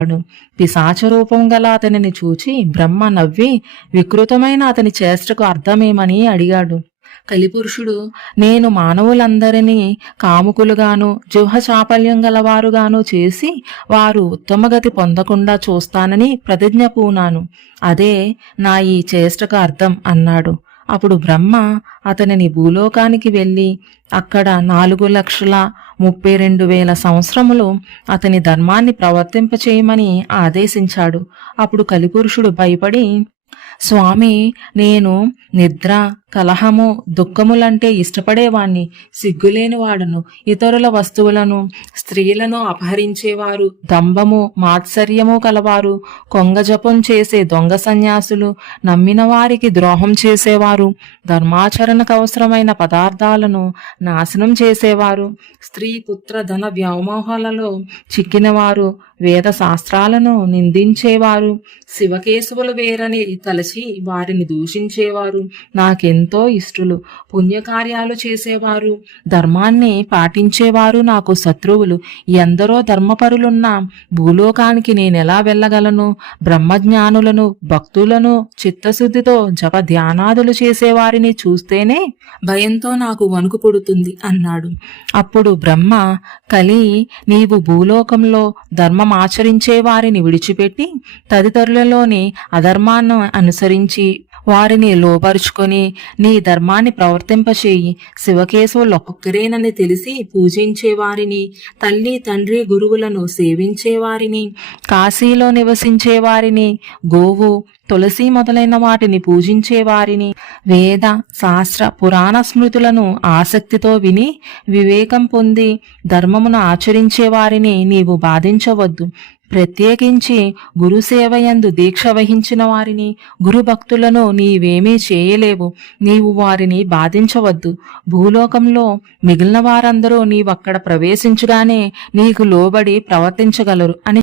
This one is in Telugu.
పిశాచ పిశాచరూపం గల అతనిని చూచి బ్రహ్మ నవ్వి వికృతమైన అతని చేష్టకు అర్థమేమని అడిగాడు. కలిపురుషుడు నేను మానవులందరినీ కాముకులుగాను జుహ చాపల్యం గలవారుగాను చేసి వారు ఉత్తమగతి పొందకుండా చూస్తానని ప్రతిజ్ఞ పూనాను. అదే నా ఈ చేష్టకు అర్థం అన్నాడు. అప్పుడు బ్రహ్మ అతనిని భూలోకానికి వెళ్ళి అక్కడ నాలుగు లక్షల ముప్పై రెండు వేల సంవత్సరములు అతని ధర్మాన్ని ప్రవర్తింపచేయమని ఆదేశించాడు. అప్పుడు కలిపురుషుడు భయపడి స్వామి నేను నిద్ర కలహము దుఃఖములంటే ఇష్టపడేవాణ్ణి సిగ్గులేని వాడును ఇతరుల వస్తువులను స్త్రీలను అపహరించేవారు దంభము మాత్సర్యము కలవారు కొంగజపం చేసే దొంగ సన్యాసులు నమ్మిన వారికి ద్రోహం చేసేవారు ధర్మాచరణకు అవసరమైన పదార్థాలను నాశనం చేసేవారు స్త్రీ పుత్ర ధన వ్యామోహాలలో చిక్కినవారు వేద శాస్త్రాలను నిందించేవారు శివకేశవులు వేరని తలచి వారిని దూషించేవారు నాకెంత ఎంతో ఇష్టలు. పుణ్యకార్యాలు చేసేవారు. ధర్మాన్ని పాటించేవారు నాకు శత్రువులు. ఎందరో ధర్మపరులున్న భూలోకానికి నేనెలా వెళ్ళగలను? బ్రహ్మజ్ఞానులను భక్తులను చిత్తశుద్ధితో జప ధ్యానాదులు చేసేవారిని చూస్తేనే భయంతో నాకు వణుకు పుడుతుంది అన్నాడు. అప్పుడు బ్రహ్మ కలి నీవు భూలోకంలో ధర్మం ఆచరించే వారిని విడిచిపెట్టి తదితరులలోని అధర్మాన్ని అనుసరించి వారిని లోపరుచుకొని నీ ధర్మాన్ని ప్రవర్తింపచేయి. శివకేశవులు ఒక్కొక్కరేనని తెలిసి పూజించేవారిని తల్లి తండ్రి గురువులను సేవించేవారిని కాశీలో నివసించే వారిని గోవు తులసి మొదలైన వాటిని పూజించేవారిని వేద శాస్త్ర పురాణ స్మృతులను ఆసక్తితో విని వివేకం పొంది ధర్మమును ఆచరించే వారిని నీవు బాధించవద్దు. ప్రత్యేకించి గురుసేవయందు దీక్ష వహించిన వారిని గురు భక్తులను నీవేమీ చేయలేవు. నీవు వారిని బాధించవద్దు. భూలోకంలో మిగిలిన వారందరూ నీవక్కడ ప్రవేశించగానే నీకు లోబడి ప్రవర్తించగలరు అని